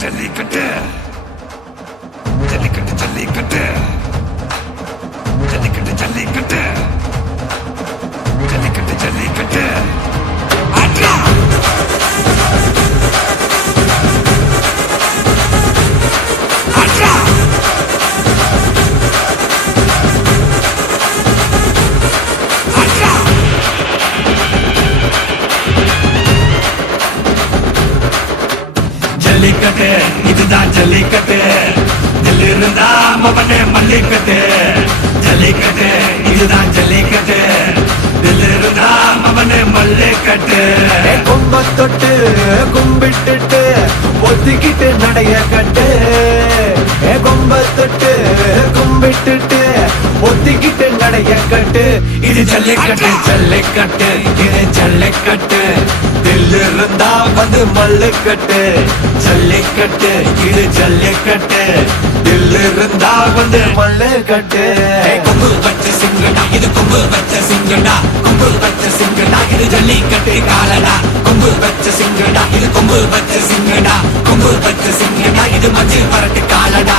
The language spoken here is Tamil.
ஜல்லிக்கட்டு ஜல்லிக்கட்டு ஜல்லிக்கட்டு ஜல்லிக்கட்டு ஜல்லிக்கட்டு ஜல்லிக்கட்டு ஜல்லிக்கட்டு ஆட்ரா ஆட்ரா ஆட்ரா ஜல்லிக்கட்டு இதுதான் ஜல்லிக்கட்டு தில் இருந்தா மவனே மல்லிக்கட்டு ஜல்லிக்கட்டு இதுதான் ஜல்லிக்கட்டு தில் இருந்தா மவனே மல்லிக்கட்டு கொம்ப தொட்டு கும்பிட்டுட்டு ஒத்திக்கிட்டு நடைய கட்டு கொம்ப தொட்டு கும்பிட்டுட்டு ஒத்திக்கிட்டு நடைய கட்டு இது ஜல்லிக்கட்டு ஜல்லிக்கட்டு இது ஜல்லிக்கட்டு தில் இருந்தா வந்து மல்லுக்கட்டு ஜல்லிக்கட்டு இது ஜல்லிக்கட்டு தில் இருந்தா வந்து மல்லுக்கட்டு கொம்பு வச்ச சிங்கடா இது கொம்பு வச்ச சிங்கடா கொம்பு வச்ச சிங்கடா இது ஜல்லிக்கட்டு காலடா கொம்பு வச்ச சிங்கடா இது கொம்பு வச்ச சிங்கடா கொம்பு வச்ச சிங்கடா இது மஞ்சள் பரட்டு காலடா